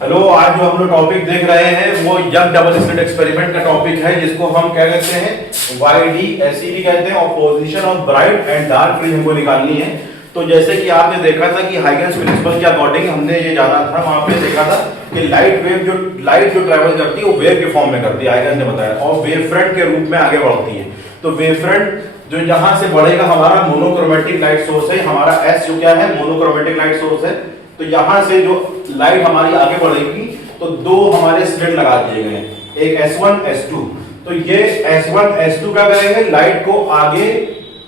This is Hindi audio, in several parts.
हेलो, आज जो हम लोग टॉपिक देख रहे हैं वो यंग डबल स्लिट एक्सपेरिमेंट का टॉपिक है, जिसको हम क्या कहते हैं YDSE कहते हैं और position of bright and dark fringe हमको निकालनी है। तो जैसे कि आपने देखा था कि हाइगन्स प्रिंसिपल के अकॉर्डिंग हमने ये जाना था, वहां पे देखा था कि लाइट जो ट्रैवल करती है वो वेव के फॉर्म में करती है, हाइगन्स ने बताया, और वेव फ्रंट के रूप में आगे बढ़ती है। तो वेव फ्रंट जो जहां से बढ़ेगा हमारा मोनोक्रोमेटिक लाइट सोर्स है, हमारा S जो क्या है मोनोक्रोमेटिक लाइट सोर्स है। तो यहां से जो लाइट हमारी आगे बढ़ेगी तो दो हमारे स्लिट लगा दिए गए हैं, एक S1 S2। तो ये S1 S2 क्या करेंगे, लाइट को आगे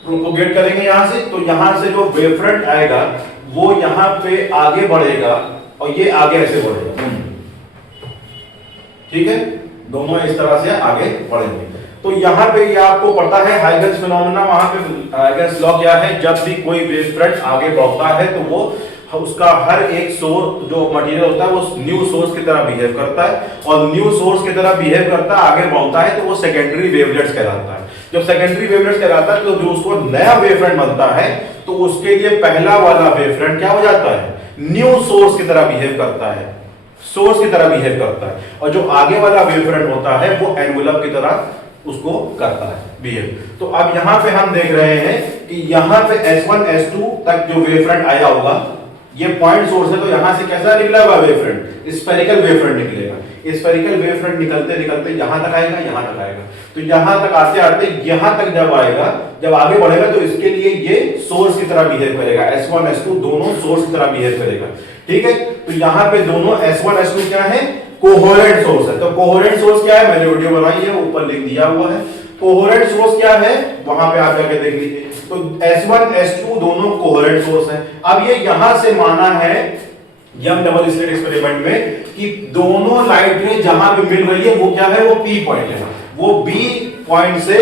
प्रोपोगेट करेंगे यहां से। तो यहां से जो वेव फ्रंट आएगा वो यहां पे आगे बढ़ेगा और ये आगे ऐसे बढ़ेगा, ठीक है, दोनों इस तरह से आगे बढ़ेंगे। तो यहाँ पे ये आपको पता है हाइगन्स फिनोमेना, वहां पे हाइगन्स लॉ क्या है, जब भी कोई वेव फ्रंट आगे बढ़ता है तो वो उसका हर एक सोर्स जो मटेरियल होता है वो न्यू सोर्स की तरह बिहेव करता है, और न्यू सोर्स की तरह बिहेव करता है, आगे बढ़ता है तो वो सेकेंडरी वेवलेट्स कहलाता है। जब सेकेंडरी वेवलेट्स कहलाता है तो जो उसको नया वेवफ्रंट बनता है तो उसके लिए पहला वाला वेवफ्रंट क्या हो जाता है, न्यू सोर्स की तरह बिहेव करता है, सोर्स की तरह बिहेव करता है, और जो आगे वाला वेवफ्रंट होता है वो एनवेलप की तरह उसको करता है बिहेव। तो अब यहां पे हम देख रहे हैं कि यहां पे S1 S2 तक जो वेवफ्रंट आया होगा, ये पॉइंट सोर्स है, तो यहां से कैसा निकला हुआ वेवफ्रंट, स्फेरिकल वेवफ्रंट निकलेगा। स्फेरिकल वेवफ्रंट निकलते निकलते यहां तक आएगा, यहां तक आएगा। तो यहां तक आते आते यहां तक जब आएगा, जब आगे बढ़ेगा तो इसके लिए ये सोर्स की तरह बिहेव करेगा, S1 S2 दोनों सोर्स की तरह बिहेव करेगा, ठीक है। तो यहां पे दोनों S1 S2 क्या है, कोहेरेंट सोर्स है। तो कोहेरेंट सोर्स क्या है, मैंने वीडियो बनाई है, ऊपर लिंक दिया हुआ है। कोहेरेंट सोर्स क्या है वहां पे आप जाके देख लीजिए। तो S1 S2 दोनों कोहेरेंट सोर्स हैं। अब ये यहां से माना है यंग डबल स्लिट एक्सपेरिमेंट में कि दोनों लाइटें जहां पे मिल रही है वो क्या है, वो P पॉइंट है, वो B पॉइंट से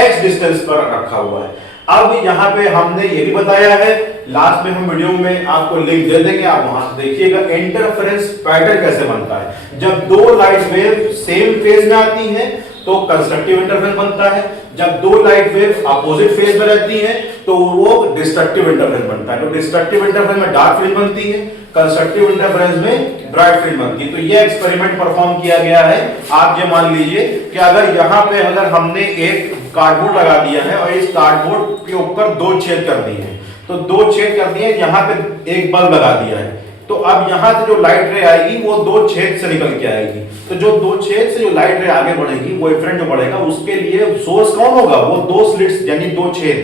X डिस्टेंस पर रखा हुआ है। अब यहां पे हमने ये भी बताया है, लास्ट में हम वीडियो में आपको लिंक दे देंगे, आप वहां से देखिएगा इंटरफेरेंस पैटर्न कैसे बनता है। जब दो लाइट वेव सेम फेज में आती हैं तो कंस्ट्रक्टिव इंटरफेरेंस बनता है, जब दो लाइट वेव अपोजिट फेज में रहती हैं तो वो डिस्ट्रक्टिव इंटरफेरेंस बनता है। तो डिस्ट्रक्टिव इंटरफेरेंस में डार्क फ्रिंज बनती है, कंस्ट्रक्टिव इंटरफेरेंस में ब्राइट फ्रिंज बनती है। तो ये एक्सपेरिमेंट परफॉर्म किया गया है। आप ये मान लीजिए कि अगर यहां पे अगर हमने एक कार्डबोर्ड लगा दिया है और इस कार्डबोर्ड के ऊपर दो छेद कर दिए हैं, तो दो छेद कर दिए, यहां पे एक बल्ब लगा दिया है, तो अब यहां से जो लाइट रे आएगी वो दो छेद से निकल के आएगी। तो जो दो छेद से जो लाइट रे आगे बढ़ेगी, वेवफ्रंट जो बढ़ेगा उसके लिए सोर्स कौन होगा, वो दो स्लिट्स यानी दो छेद,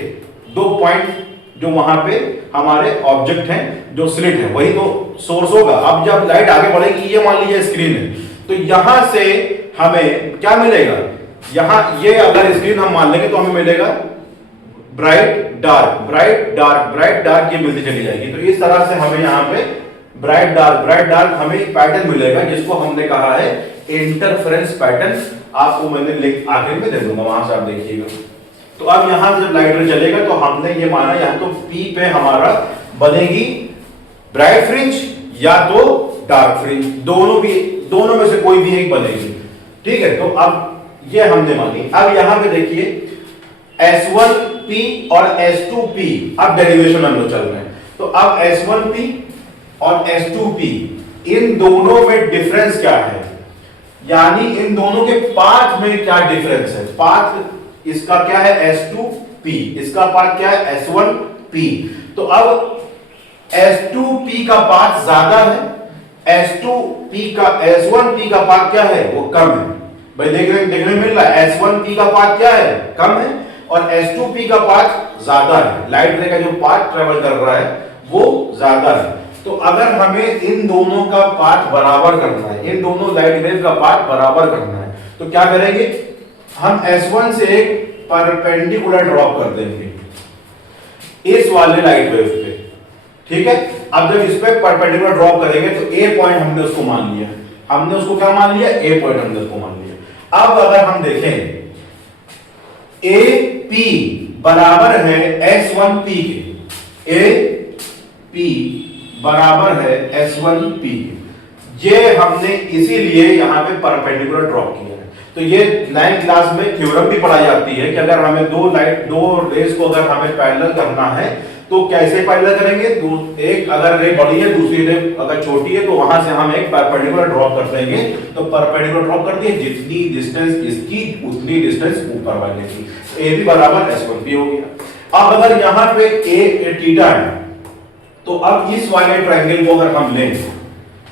दो पॉइंट जो वहां पे हमारे ऑब्जेक्ट हैं, जो स्लिट है वही तो सोर्स होगा। अब जब लाइट आगे बढ़ेगी, ये मान लीजिए स्क्रीन है, तो यहां से हमें क्या मिलेगा, यहां ये अगर स्क्रीन हम मान लेंगे तो हमें मिलेगा bright dark bright dark bright dark, ये मिलती चली जाएगी। तो इस तरह से हमें यहाँ पे ब्राइट डार्क हमें एक पैटर्न मिलेगा, जिसको हमने कहा है इंटरफेरेंस पैटर्न। आपको मैंने लिंक आखिर में दे दूंगा, वहां से आप देखिएगा। तो अब यहां से जब लाइट रे चलेगा तो हमने ये माना या तो P पे हमारा बनेगी ब्राइट फ्रिंज या तो डार्क फ्रिंज, दोनों में से कोई भी एक बनेगी, ठीक है। तो अब ये हमने मानी। अब यहां पे देखिए S1P और S2P, अब डेरिवेशन हम लोग चल रहे हैं। तो अब S1P और S2P, इन दोनों में डिफरेंस क्या है, यानी इन दोनों के पाथ में क्या डिफरेंस है। पाथ इसका क्या है S2P, इसका पाथ क्या है S1P। तो अब S2P का पाथ ज्यादा है, S1P का पाथ क्या है, वो कम है। भाई देखने मिल रहा है, S1P का पाथ क्या है, कम है, और S2P का पाथ ज्यादा है। लाइट रे का जो पाथ ट्रेवल कर रहा है वो ज्यादा है। तो अगर हमें इन दोनों का पाथ बराबर करना है, इन दोनों लाइट वेव का पाथ बराबर करना है, तो क्या करेंगे, हम S1 से एक परपेंडिकुलर ड्रॉप कर देंगे इस वाले लाइट वेव पे, ठीक है। अब जब इस पे परपेंडिकुलर ड्रॉप करेंगे तो A पॉइंट हमने उसको मान लिया, हमने उसको क्या मान लिया, A पॉइंट हमने उसको मान लिया। अब अगर हम देखें AP बराबर है S1P के, AP बराबर है S1P, ये हमने इसीलिए यहां पे परपेंडिकुलर ड्रॉप किया है। तो ये 9th क्लास में थ्योरम भी पढ़ाई जाती है कि अगर हमें दो रेस को अगर हमें पैरेलल करना है तो कैसे पैरेलल करेंगे, एक अगर रे बड़ी है दूसरी रे अगर छोटी है तो वहां से हम एक परपेंडिकुलर ड्रॉप कर देंगे। तो परपेंडिकुलर ड्रॉप कर दिए, जितनी डिस्टेंस इसकी उतनी डिस्टेंस ऊपर वाले की, ए बी बराबर S1P हो गया। अब अगर यहाँ पे ए थीटा है तो अब इस वाले ट्रायंगल को अगर हम लें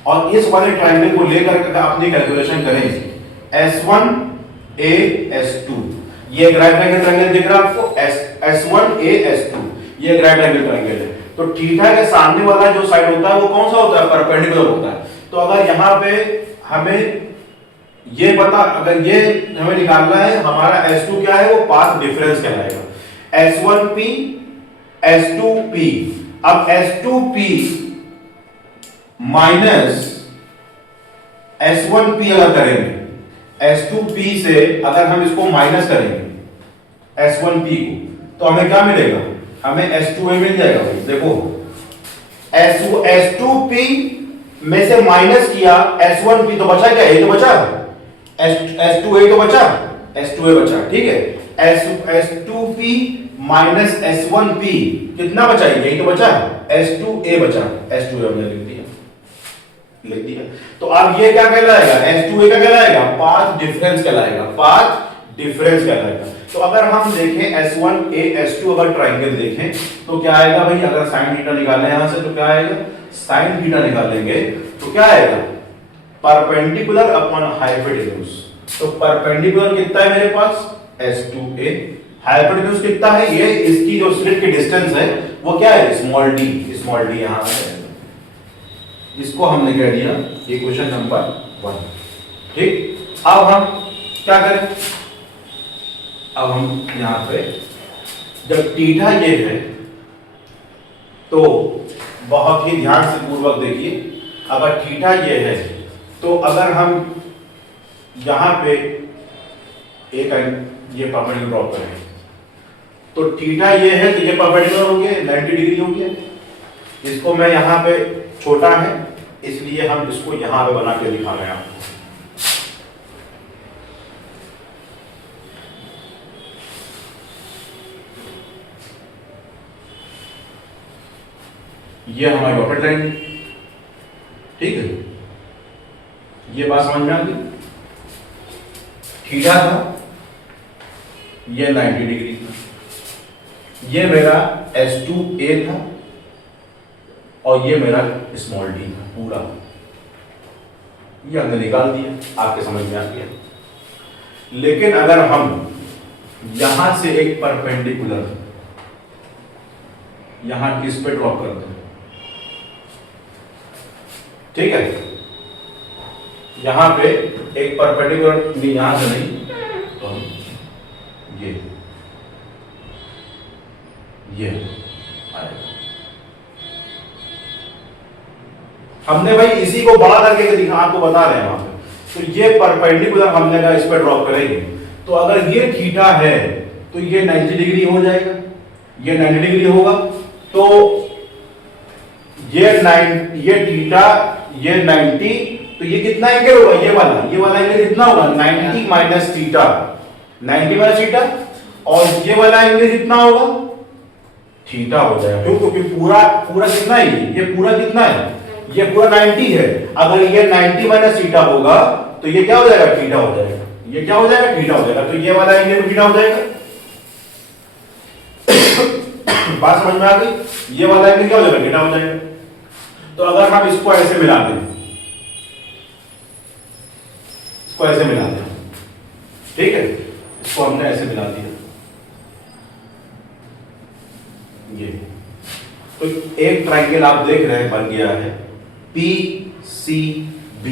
और इस वाले ट्रायंगल को लेकर अपनी कैलकुलेशन करें, S1 A S2, ये एक राइट एंगल ट्रायंगल दिख रहा है आपको, S1 A S2, ये एक राइट एंगल ट्रायंगल है। तो थीटा के सामने वाला जो साइड होता है वो कौन सा होता है, परपेंडिकुलर होता है। तो अगर यहाँ पे हमें ये पता, अगर ये हमें निकालना है, हमारा S2 क्या है, वो पाथ डिफरेंस कहलाएगा, S1P S2P। अब S2P माइनस S1P अगर करेंगे, S2P से अगर हम इसको माइनस करेंगे S1P को, तो हमें क्या मिलेगा, हमें S2A मिल जाएगा। देखो S2P में से माइनस किया S1P, तो बचा क्या, ये तो बचा, S2A तो बचा, S2A बचा, ठीक है। S2P माइनस S1P कितना बचा, यही तो बचा, S2A बचा, S2A हमने लिख दिया। तो अब ये क्या कहलाएगा, S2A क्या कहलाएगा, पाथ डिफरेंस कहलाएगा, पाथ डिफरेंस कहलाएगा। तो अगर हम देखें S1A S2 अगर ट्रायंगल देखें तो क्या आएगा भाई, अगर sin थीटा निकालें यहां से तो क्या आएगा, sin थीटा निकालेंगे तो क्या आएगा, परपेंडिकुलर अपॉन हाइपोटेन्यूज। तो परपेंडिकुलर कितना है मेरे पास, S2A, हाइपोटेन्यूज कितना है, ये इसकी जो स्लिट की डिस्टेंस है वो क्या है, स्मॉल डी यहां है, इसको हमने कह दिया इक्वेशन नंबर 1, ठीक। अब हम क्या करें, अब हम यहां पे जब थीटा ये है तो बहुत ही ध्यान से पूर्वक देखिए, अगर थीटा ये है तो अगर हम यहां पे एक ये परपेंडिकुलर ड्रॉप करें तो थीटा ये है तो ये परपेंडिकुलर हो गया, 90 डिग्री हो गया। इसको मैं यहां पे छोटा है इसलिए हम इसको यहां पे बना के दिखा रहे हैं आपको। ये हमारी डॉटेड लाइन, ठीक है, ये बात समझ में आ गई। थीटा था, ये 90 डिग्री था, ये मेरा S2A था और ये मेरा स्मॉल डी था पूरा, ये हमने निकाल दिया, आपके समझ में आ गया। लेकिन अगर हम यहां से एक परपेंडिकुलर यहां इस पे ड्रॉप करते हैं, ठीक है, यहां पे एक परपेंडिकुलर यहां से नहीं तो ये आएगा। हमने भाई इसी को बड़ा करके दिखा, आपको बता रहे हैं वहां पे। तो ये परपेंडिकुलर हमने कहा इस पे ड्रॉप करेंगे, तो अगर ये थीटा है तो ये 90 डिग्री हो जाएगा, ये 90 डिग्री होगा, तो ये थीटा, ये 90, तो ये कितना एंगल होगा, ये वाला एंगल कितना होगा, 90 माइनस थीटा, 90 माइनस थीटा, और ये वाला एंगल कितना होगा, थीटा हो जाएगा। क्यों, क्योंकि पूरा कितना है, ये पूरा कितना है, ये पूरा 90 है। अगर ये 90 माइनस थीटा होगा तो ये क्या हो जाएगा, थीटा हो जाएगा, ये क्या हो जाएगा, थीटा हो जाएगा। तो ये वाला एंगल थीटा हो जाएगा। बात समझ में आ गई, ये वाला एंगल क्या हो जाएगा, थीटा हो जाएगा। तो अगर हम इसको ऐसे मिला दें, इसको ऐसे मिला दें, ठीक है, इसको हमने ऐसे मिला दिया, ये तो एक ट्रायंगल आप देख रहे हैं बन गया है PCB,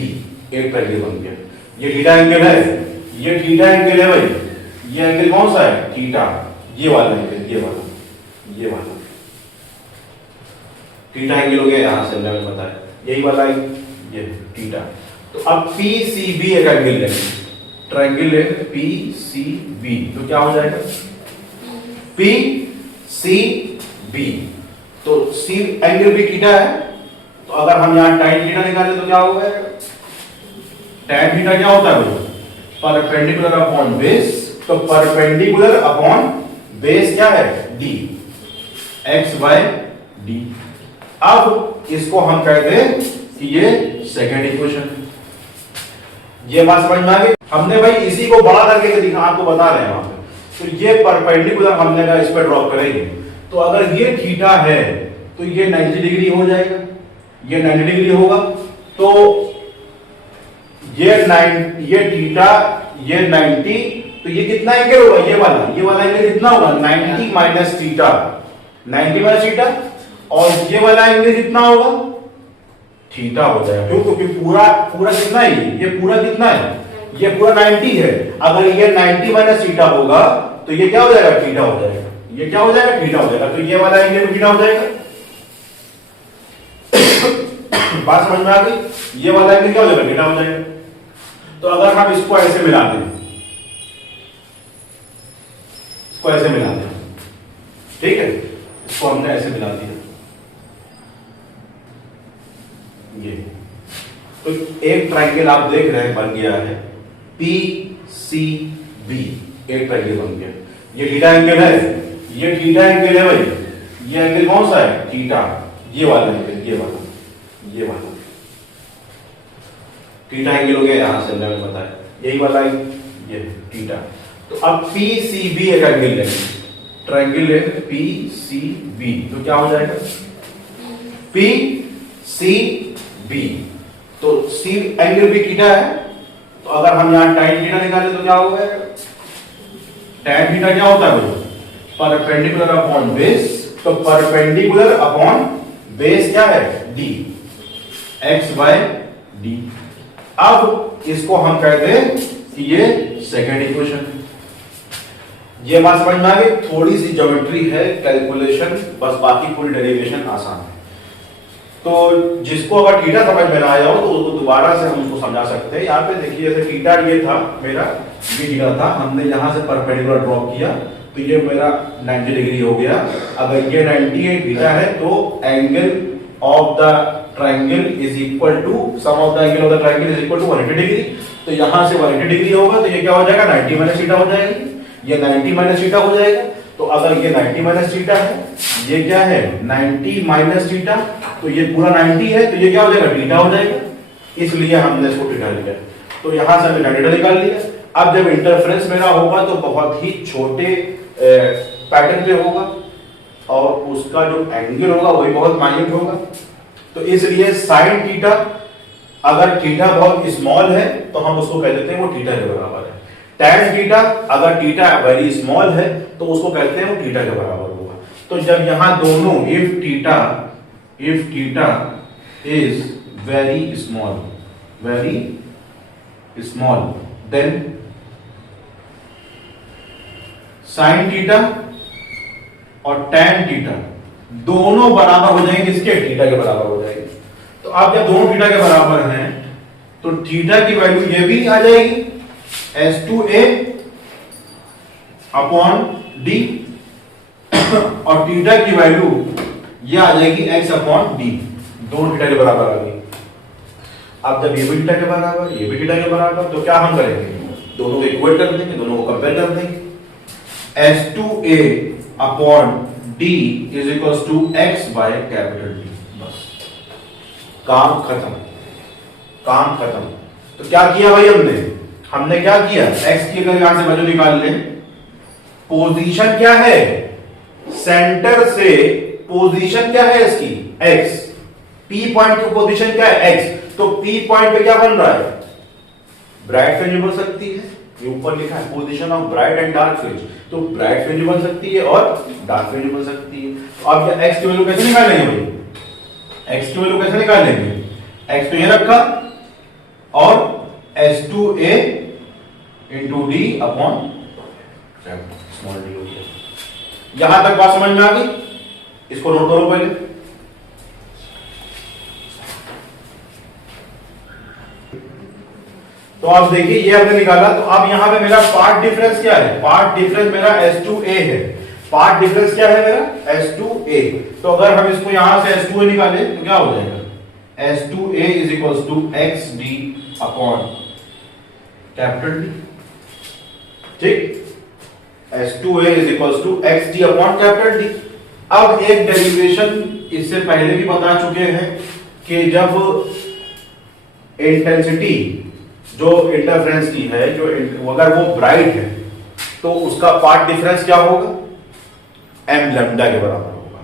एक ट्रायंगल बन गया। ये थीटा एंगल है, ये थीटा एंगल है भाई, ये एंगल कौन सा है, थीटा, ये वाला एंगल, ये वाला थीटा एंगल हो गया, यहां से हमने बताया, यही वाला है, ये थीटा। तो अब PCB एक एंगल लेंगे, ट्रायंगल है PCB, तो क्या हो जाएगा, PCB, तो C एंगल भी थीटा है, तो अगर हम यहां tan थीटा निकालें तो क्या होगा, tan थीटा क्या होता है, परपेंडिकुलर अपॉन बेस, तो परपेंडिकुलर अपॉन बेस क्या है, D, एक्स बाय डी। अब इसको हम कहते हैं कि ये सेकेंड इक्वेशन। ये बात समझ में आ गई। हमने भाई इसी को बड़ा करके दिखा, आपको बता रहे हैं वहां पे। तो ये परपेंडिकुलर हमने कहा इस पर ड्रॉ करेंगे। तो अगर ये थीटा है तो ये 90 डिग्री हो जाएगा, ये 90 डिग्री होगा। तो ये थीटा, ये 90, तो ये कितना एंगल होगा? ये वाला एंगल कितना होगा? 90 माइनस थीटा, 90 माइनस थीटा। और ये वाला एंगल कितना होगा? थीटा हो जाएगा। क्यों? क्योंकि पूरा कितना है? ये पूरा कितना है? ये पूरा 90 है। अगर ये 90 माइनस थीटा होगा तो ये क्या हो जाएगा? थीटा हो जाएगा। ये क्या हो जाएगा? थीटा हो जाएगा। तो ये वाला एंगल भी थीटा हो जाएगा। बात समझ में आ गई? ये वाला एंगल क्या हो जाएगा? थीटा हो जाएगा। तो अगर हम इसको ऐसे मिला दें, इसको ऐसे मिला दें, ठीक है, इसको हमने ऐसे मिला दिया, ये तो एक ट्रायंगल आप देख रहे हैं बन गया है PCB। एक ट्रायंगल बन गया। ये थीटा एंगल है, ये थीटा एंगल है भाई। ये एंगल कौन सा है? थीटा। ये वाला एंगल, ये वाला थीटा एंगल हो गया। यहां से हमने बताया यही वाला है, ये थीटा। तो अब PCB एक एंगल है, ट्रायंगल है PCB। तो क्या हो जाएगा? PCB। तो C एंगल भी थीटा है। तो अगर हम यहां tan थीटा निकालें तो क्या होगा? tan थीटा क्या होता है? Perpendicular upon base. तो परपेंडिकुलर अपॉन बेस क्या है? D, x by D. अब इसको हम कहते हैं कि ये सेकेंड इक्वेशन। ये बात समझ में आ गई? थोड़ी सी ज्योमेट्री है, कैलकुलेशन, बस बाकी पूरी डेरिवेशन आसान है। तो जिसको अगर थीटा समझ में ना आया हो तो उसको दोबारा से हम उसको समझा सकते हैं। यहाँ पे देखिए, जैसे थीटा ये था मेरा, ये थीटा था, हमने यहां से परपेंडिकुलर ड्रॉ किया तो ये मेरा 90 डिग्री हो गया। अगर ये 90 थीटा है तो angle of the triangle is equal to sum of the angle of the triangle is equal to 180 degree. तो यहां से 180 डिग्री होगा तो ये क्या हो जाएगा? 90 माइनस थीटा हो जाएगा। ये 90 माइनस थीटा हो जाएगा। तो अगर ये 90 माइनस थीटा है, ये क्या है? 90 माइनस थीटा। तो ये पूरा 90 है, तो ये क्या हो जाएगा? थीटा हो जाएगा। इसलिए हमने इसको थीटा लिया। तो यहां से हमने थीटा निकाल लिया। अब जब इंटरफेरेंस मेरा होगा तो बहुत ही छोटे पैटर्न पे होगा और उसका जो एंगल होगा वही बहुत माइन्यूट होगा। तो इसलिए साइन थीटा, अगर थीटा बहुत स्मॉल है तो हम उसको कह देते हैं वो थीटा के बराबर है। tan थीटा, अगर थीटा वेरी स्मॉल है तो उसको कहते हैं वो थीटा के बराबर होगा। तो जब यहां दोनों if theta is very small then sine theta और tan थीटा दोनों बराबर हो जाएंगे, किसके? थीटा के बराबर हो जाएंगे। तो आप जब दोनों थीटा के बराबर हैं तो थीटा की वैल्यू ये भी आ जाएगी S2A अपॉन डी और थीटा की वैल्यू ये आ जाएगी x अपॉन डी। दोनों थीटा के बराबर आ गई। अब जब ये भी थीटा के बराबर, ये भी थीटा के बराबर, तो क्या हम करेंगे? दोनों को इक्वेट कर देंगे, दोनों को कंपेयर कर देंगे। S2A upon D is equal to x by capital D। बस काम खत्म। तो क्या किया भाई हमने क्या किया? x की अगर यहां से वैल्यू निकाल लें, पोजीशन क्या है? सेंटर से पोजीशन क्या है इसकी? x। P पॉइंट की पोजीशन क्या है? x। तो P पॉइंट पे क्या बन रहा है? ब्राइट फ्रिंज बन सकती है। ये ऊपर लिखा है position of bright and dark fringe. तो ब्राइट फ्रिंज बन सकती है और डार्क फ्रिंज बन सकती है। तो अब क्या x की वैल्यू कैसे निकालेंगे भाई? x की वैल्यू कैसे निकालेंगे? x तो ये रखा और S2A into D upon small D हो गया। यहां तक बात समझ में आ गई? इसको नोट करो पहले। तो आप देखिए ये हमने निकाला। तो अब यहां पे मेरा पार्ट डिफरेंस क्या है? पार्ट डिफरेंस मेरा S2A है। पार्ट डिफरेंस क्या है मेरा? S2A। तो अगर हम इसको यहां से S2A निकाले तो क्या हो जाएगा? S2A is equal to XD upon capital D। ठीक, S2A is equal to XD upon capital D। अब एक डेरिवेशन इससे पहले भी बता चुके हैं कि जब इंटेंसिटी जो इंटरफेरेंस की है, जो अगर वो ब्राइट है तो उसका पार्ट डिफरेंस क्या होगा, m लैम्डा के बराबर होगा,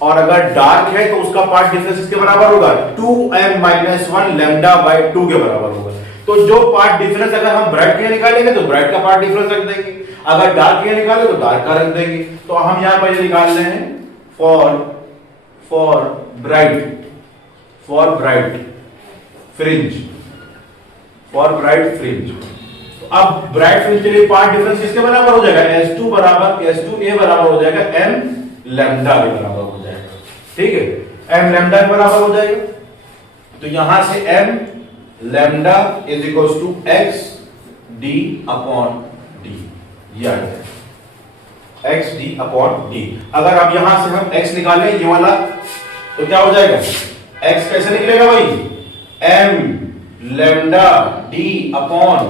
और अगर डार्क है तो उसका पार्ट डिफरेंस इसके बराबर होगा 2m माइनस 1 लैम्डा बाई 2 के बराबर होगा। तो जो पार्ट डिफरेंस अगर हम ब्राइट के लिए निकालेंगे तो ब्राइट का पार्ट डिफरेंस रख देंगे, अगर डार्क के लिए निकाले तो डार्क का रख देंगे। तो हम यहां पर ये निकाल रहे हैं फॉर ब्राइट फ्रिंज। अब ब्राइट फ्रिंज के लिए पार्ट डिफरेंस किसके बराबर हो जाएगा, S2 बराबर हो जाएगा m लैम्डा के बराबर हो जाएगा, ठीक है, m लैम्डा के बराबर हो जाएगा। तो यहां से m lambda is equals to x d upon d, ये आ जाएगा x d अपॉन d। अगर अब यहां से हम x निकालें ये वाला तो क्या हो जाएगा, x कैसे निकलेगा भाई, m lambda d upon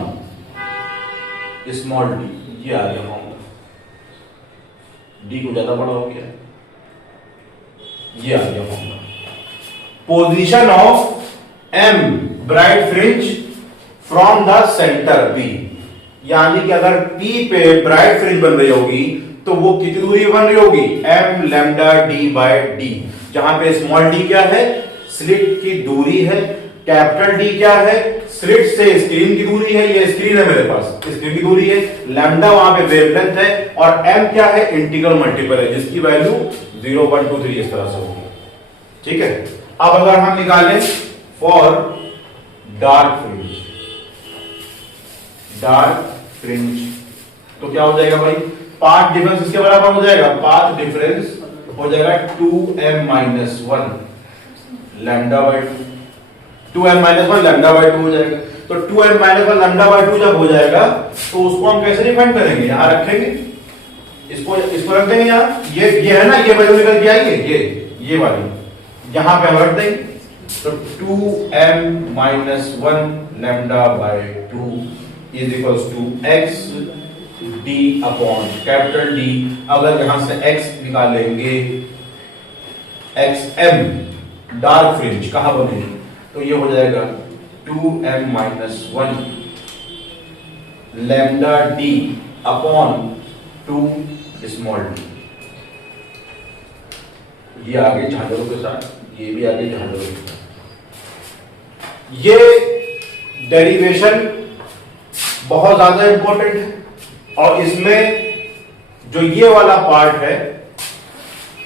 small d, ये आ गया फॉर्मूला, d को ज्यादा बड़ा हो गया, ये आ गया formula. Position of m bright fringe from the centre p, यानी कि अगर p पे ब्राइट फ्रिंज बन रही होगी तो वो कितनी दूरी बन रही होगी, m lambda d by d, जहां पे स्मॉल d क्या है, स्लिट की दूरी है, कैपिटल D क्या है, स्लिट से स्क्रीन की दूरी है, ये स्क्रीन है मेरे पास, स्क्रीन की दूरी है, लैम्डा वहां पे वेवलेंथ है, और m क्या है, इंटीग्रल मल्टीपल है जिसकी वैल्यू 0 1 2 3 इस तरह से होगी, ठीक है। अब अगर हम निकालें फॉर डार्क फ्रिंज तो क्या हो जाएगा भाई, पाथ डिफरेंस इसके बराबर हो जाएगा, पाथ डिफरेंस हो जाएगा 2m minus 1 lambda by 2m minus 1 lambda by 2 हो जाएगा। तो 2m माइनस 1 लैम्डा बाई 2 जब हो जाएगा तो उसको हम कैसे डिफाइन करेंगे, यहां रखेंगे, इसको रख देंगे यहाँ, ये है ना, ये वैल्यू निकल के आएगी, ये वाली यहां पे हम रख देंगे। तो 2m minus 1 lambda by 2 is equals to x d upon capital D। अगर यहां से x निकालेंगे, xm डार्क फ्रिंज कहां बनेगी, तो ये हो जाएगा 2m minus 1 lambda d upon 2 small d। ये आगे झाड़ों के साथ, ये भी आगे झाड़ों के साथ। ये डेरिवेशन बहुत ज्यादा इंपॉर्टेंट है, और इसमें जो ये वाला पार्ट है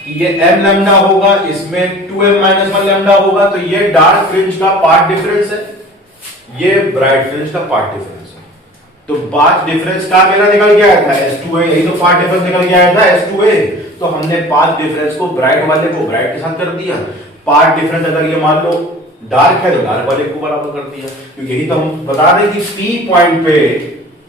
ये m लैम्डा होगा, इसमें 2m माइनस 1 लैम्डा होगा, तो ये डार्क फ्रिंज का पार्ट डिफरेंस है, ये ब्राइट फ्रिंज का पार्ट डिफरेंस है। तो पाथ डिफरेंस का मेरा निकल गया था S2A, यही तो पार्ट डिफरेंस निकल गया था S2A। तो हमने पाथ डिफरेंस को ब्राइट वाले को ब्राइट के साथ कर दिया, पार्ट डिफरेंस अगर ये मान लो डार्क है तो डार्क वाले को बराबर कर दिया, क्योंकि यही तो हम बता दें कि P पॉइंट पे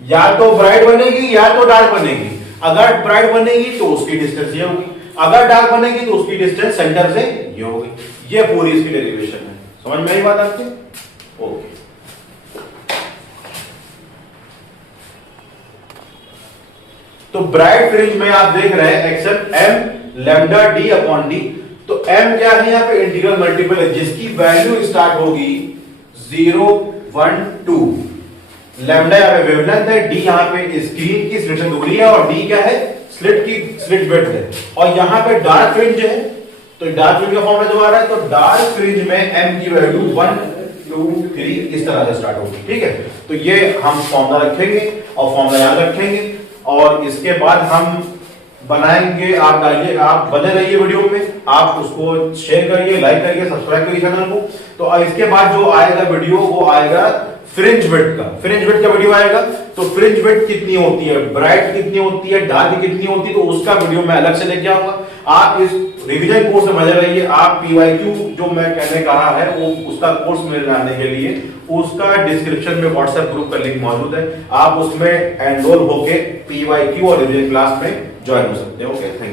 या तो ब्राइट बनेगी या तो डार्क बनेगी। अगर ब्राइट बनेगी तो उसकी डिस्टेंस ये होगी, अगर डार्क बनेगी तो उसकी डिस्टेंस सेंटर से ये होगी। ये पूरी इसकी डेरिवेशन है, समझ में आई बात आपके? ओके, तो ब्राइट फ्रिंज में आप देख रहे हैं except m lambda d upon d। तो m क्या है यहाँ पे, इंटीग्रल मल्टीपल है जिसकी वैल्यू स्टार्ट होगी 0 1 2। लैम्डा यहाँ पे वेवलेंथ है, d यहाँ पे स्क्रीन की स्लिट से दूरी है, और d क्या है, स्लिट विड्थ है। और यहाँ पे डार्क फ्रिंज है, तो डार्क फ्रिंज का फॉर्मूला जो आ रहा है, तो डार्क फ्रिंज में m की वैल्यू 1 2 3 इस तरह से स्टार्ट होगी, ठीक है। तो ये हम फॉर्मूला रखेंगे और फॉर्मूला याद रखेंगे, और इसके बाद हम बनाएंगे, आप डालिएगा, आप बने रहिए वीडियो में, आप उसको शेयर करिए, लाइक करिए, सब्सक्राइब करिए चैनल को। तो इसके बाद जो आएगा वीडियो वो आएगा फ्रिंज विड्थ का वीडियो आएगा। तो फ्रिंज विड्थ कितनी होती है, ब्राइट कितनी होती है, डार्क कितनी होती है, तो उसका वीडियो मैं अलग से लेके आऊंगा। आप इस रिवीजन कोर्स में बने रहिए। आप PYQ जो मैं कहने कहा है वो उसका कोर्स में लाने के लिए उसका डिस्क्रिप्शन में व्हाट्सएप ग्रुप का लिंक मौजूद है, आप उसमें एनरोल होके PYQ और रिवीजन क्लास में ज्वाइन हो सकते हैं। Okay, thank you.